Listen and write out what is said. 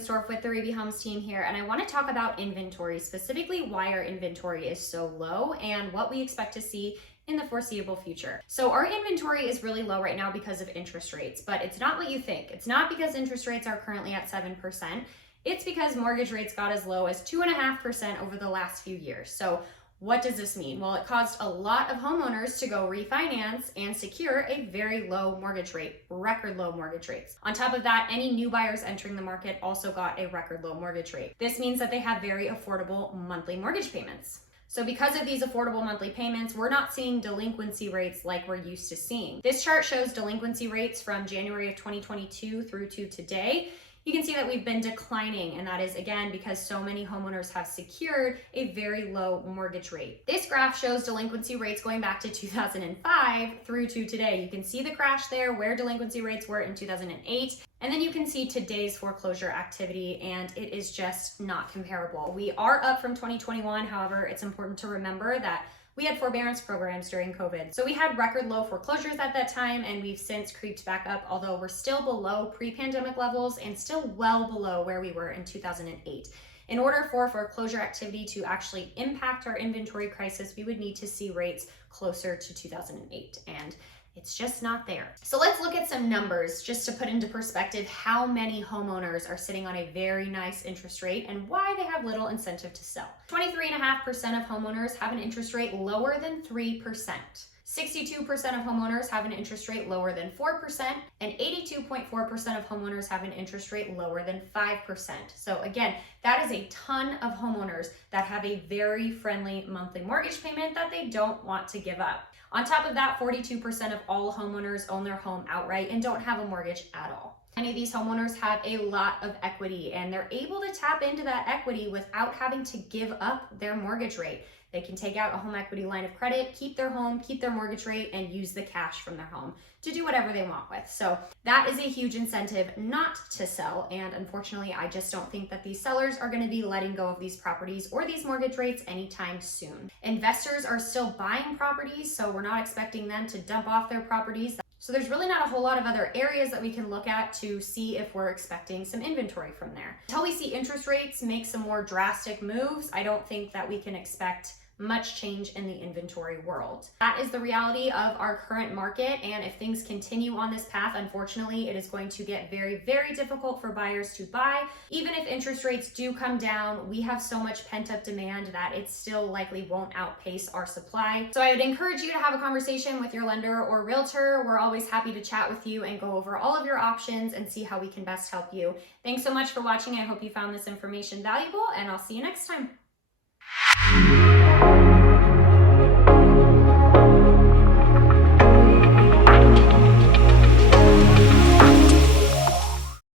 Ravensdorf with the Raby Homes team here, and I want to talk about inventory, specifically why our inventory is so low and what we expect to see in the foreseeable future. So our inventory is really low right now because of interest rates, but it's not what you think. It's not because interest rates are currently at 7%. It's because mortgage rates got as low as 2.5% over the last few years. So what does this mean? Well, it caused a lot of homeowners to go refinance and secure a very low mortgage rate, record low mortgage rates. On top of that, any new buyers entering the market also got a record low mortgage rate. This means that they have very affordable monthly mortgage payments. So because of these affordable monthly payments, we're not seeing delinquency rates like we're used to seeing. This chart shows delinquency rates from January of 2022 through to today. You can see that we've been declining, and that is again because so many homeowners have secured a very low mortgage rate. This graph shows delinquency rates going back to 2005 through to today. You can see the crash there where delinquency rates were in 2008, and then you can see today's foreclosure activity, and it is just not comparable. We are up from 2021, however, it's important to remember that we had forbearance programs during COVID. So we had record low foreclosures at that time, and we've since creeped back up, although we're still below pre-pandemic levels and still well below where we were in 2008. In order for foreclosure activity to actually impact our inventory crisis, we would need to see rates closer to 2008, and it's just not there. So let's look at some numbers just to put into perspective how many homeowners are sitting on a very nice interest rate and why they have little incentive to sell. 23.5% of homeowners have an interest rate lower than 3%. 62% of homeowners have an interest rate lower than 4%, and 82.4% of homeowners have an interest rate lower than 5%. So again, that is a ton of homeowners that have a very friendly monthly mortgage payment that they don't want to give up. On top of that, 42% of all homeowners own their home outright and don't have a mortgage at all. Many of these homeowners have a lot of equity, and they're able to tap into that equity without having to give up their mortgage rate. They can take out a home equity line of credit, keep their home, keep their mortgage rate, and use the cash from their home to do whatever they want with. So that is a huge incentive not to sell. And unfortunately, I just don't think that these sellers are going to be letting go of these properties or these mortgage rates anytime soon. Investors are still buying properties, so we're not expecting them to dump off their properties. So there's really not a whole lot of other areas that we can look at to see if we're expecting some inventory from there. Until we see interest rates make some more drastic moves, I don't think that we can expect much change in the inventory world. That is the reality of our current market, and if things continue on this path, unfortunately, it is going to get very, very difficult for buyers to buy. Even if interest rates do come down, we have so much pent-up demand that it still likely won't outpace our supply. So I would encourage you to have a conversation with your lender or realtor. We're always happy to chat with you and go over all of your options and see how we can best help you. Thanks so much for watching. I hope you found this information valuable, and I'll see you next time.